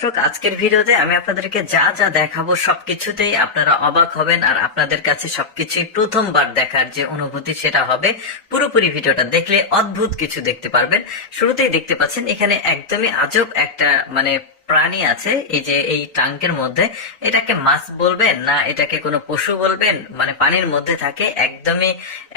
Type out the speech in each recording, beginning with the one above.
দর্শক, আজকের ভিডিওতে আমি আপনাদেরকে যা যা দেখাবো সবকিছুতেই আপনারা অবাক হবেন আর আপনাদের কাছে সবকিছুই প্রথমবার দেখার যে অনুভূতি সেটা হবে। পুরোপুরি ভিডিওটা দেখলে অদ্ভুত কিছু দেখতে পারবেন। শুরুতেই দেখতে পাচ্ছেন, এখানে একদমই আজব একটা মানে প্রাণী আছে, এই যে এই টাঙ্কের মধ্যে, এটাকে মাছ বলবেন না এটাকে কোনো পশু বলবেন? মানে পানির মধ্যে থাকে, একদমই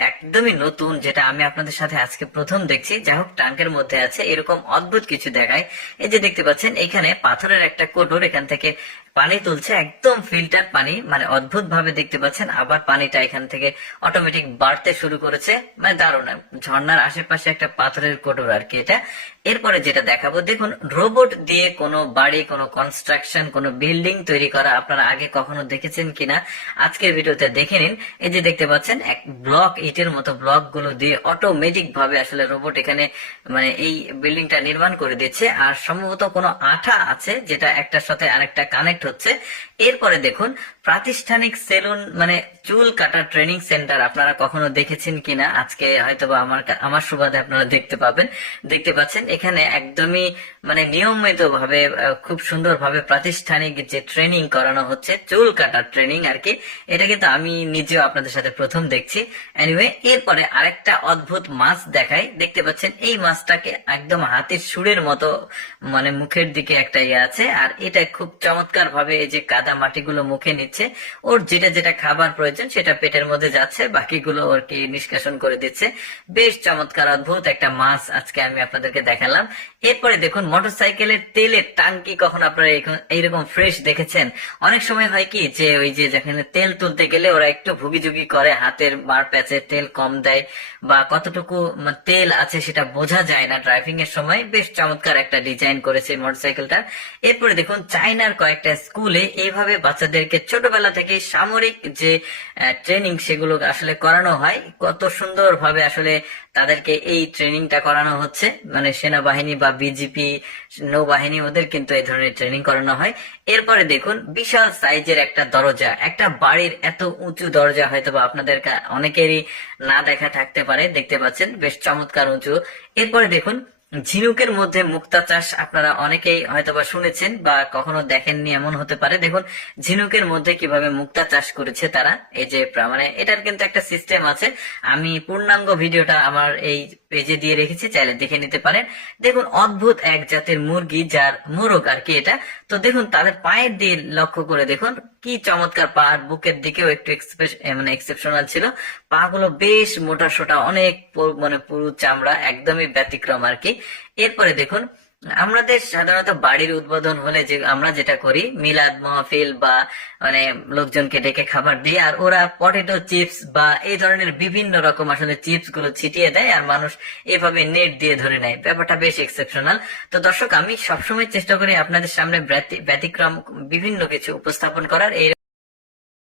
একদমই নতুন, যেটা আমি আপনাদের সাথে আজকে প্রথম দেখছি। যাই হোক টাঙ্কের মধ্যে আছে, এরকম অদ্ভুত কিছু দেখায়। এই যে দেখতে পাচ্ছেন, এখানে পাথরের একটা কোটর, এখান থেকে পানি তুলছে, একদম ফিল্টার পানি মানে অদ্ভুত ভাবে দেখতে পাচ্ছেন, আবার পানিটা এখান থেকে অটোমেটিক বাড়তে শুরু করেছে। মানে দারুণ, ঝর্ণার আশেপাশে একটা পাথরের কোটর আর কি এটা। এরপরে যেটা দেখাবো, দেখুন রোবট দিয়ে কোনো বাড়ি, কোনো কনস্ট্রাকশন কোনো বিল্ডিং তৈরি করা আপনারা আগে কখনো দেখেছেন কিনা? আজকের ভিডিওতে দেখে নিন। এই যে দেখতে পাচ্ছেন, এক ব্লক ইটের মতো ব্লকগুলো দিয়ে অটোমেটিক ভাবে আসলে রোবট এখানে মানে এই বিল্ডিংটা নির্মাণ করে দিচ্ছে। আর সম্ভবত কোনো আঠা আছে যেটা একটার সাথে আরেকটা কানেক্ট হচ্ছে। এরপরে দেখুন, প্রাতিষ্ঠানিক সেলুন মানে চুল কাটার ট্রেনিং সেন্টার আপনারা কখনো দেখেছেন কিনা? আজকে হয়তো বা আমার আমার সুবাদে আপনারা দেখতে পাবেন। দেখতে পাচ্ছেন, এখানে একদমই মানে নিয়মিত ভাবে খুব সুন্দর ভাবে প্রাতিষ্ঠানিক যে ট্রেনিং করানো হচ্ছে, চুল কাটার ট্রেনিং আর কি, এটা কিন্তু আমি নিজেও আপনাদের সাথে প্রথম দেখছি। এনিওয়ে এরপরে আরেকটা অদ্ভুত মাছ দেখাই। দেখতে পাচ্ছেন, এই মাছটাকে একদম হাতির সুরের মতো মানে মুখের দিকে একটা ইয়ে আছে, আর এটা খুব চমৎকার ভাবে এই যে কাদা মাটিগুলো মুখে নিচ্ছে। ওর যেটা যেটা খাবার প্রয়োজন সেটা পেটের মধ্যে যাচ্ছে, বাকিগুলো ওর কি নিষ্কাশন করে দিচ্ছে। বেশ চমৎকার অদ্ভুত একটা মাছ আজকে আমি আপনাদেরকে দেখালাম। এরপরে দেখুন, মোটরসাইকেলের তেলের টাঙ্কি কখন আপনারা এইরকম ফ্রেশ দেখেছেন? অনেক সময় হয় কি যে ওই যে যেখানে তেল তুলতে গেলে ওরা একটু ভুগিঝুগি করে, হাতের বার প্যাচে তেল কম দেয় বা কতটুকু তেল আছে সেটা বোঝা যায় না। ড্রাইভিং এর সময় বেশ চমৎকার একটা ডিজাইন করেছে মোটরসাইকেলটা। এরপরে দেখুন চাইনার কয়েকটা স্কুলে এইভাবে বাচ্চাদেরকে ছোটবেলা থেকে সামরিক যে ট্রেনিং সেগুলো আসলে করানো হয়, কত সুন্দর ভাবে আসলে তাদেরকে এই ট্রেনিংটা করানো হচ্ছে। মানে সেনাবাহিনী বা বিজিপি নৌবাহিনী, ওদের কিন্তু এই ধরনের ট্রেনিং করানো হয়। এরপরে দেখুন, বিশাল সাইজের একটা দরজা। একটা বাড়ির এত উঁচু দরজা হয়তো বা আপনাদের অনেকেরই না দেখা থাকতে পারে, দেখতে পাচ্ছেন, বেশ চমৎকার উঁচু। এরপরে দেখুন ঝিনুকের মধ্যে মুক্তা চাষ আপনারা অনেকেই হয়তোবা শুনেছেন বা কখনো দেখেননি, এমন হতে পারে। দেখুন, ঝিনুকের মধ্যে কীভাবে মুক্তা চাষ করেছে তারা, এই যে মানে এটার কিন্তু একটা সিস্টেম আছে। আমি পূর্ণাঙ্গ ভিডিওটা আমার এই পেজে দিয়ে রেখেছি, চাইলে দেখে নিতে পারেন। দেখুন, অদ্ভুত এক জাতের মুরগি, যার মোরগ আর কি এটা। তো দেখুন, তাদের পায়ের দিয়ে লক্ষ্য করে দেখুন কি চমৎকার পা আর বুকের দিকেও একটু মানে এক্সেপশনাল ছিল। পা গুলো বেশ মোটা সোটা, অনেক মানে পুরু চামড়া, একদমই ব্যতিক্রম আর কি। এরপরে দেখুন আমাদের সাধারণত বাড়ির উদ্বোধন হলে যে আমরা যেটা করি, মিলাদ, মাহফিল বা মানে লোকজনকে ডেকে খাবার দিই, আর ওরা পটেটো চিপস বা এই ধরনের বিভিন্ন রকম আসলে চিপসগুলো ছিটিয়ে দেয়, আর মানুষ এভাবে নেট দিয়ে ধরে নেয়। ব্যাপারটা বেশ এক্সেপশনাল তো দর্শক, আমি সবসময় চেষ্টা করি আপনাদের সামনে ব্যতিক্রম, বিভিন্ন কিছু উপস্থাপন করার। এই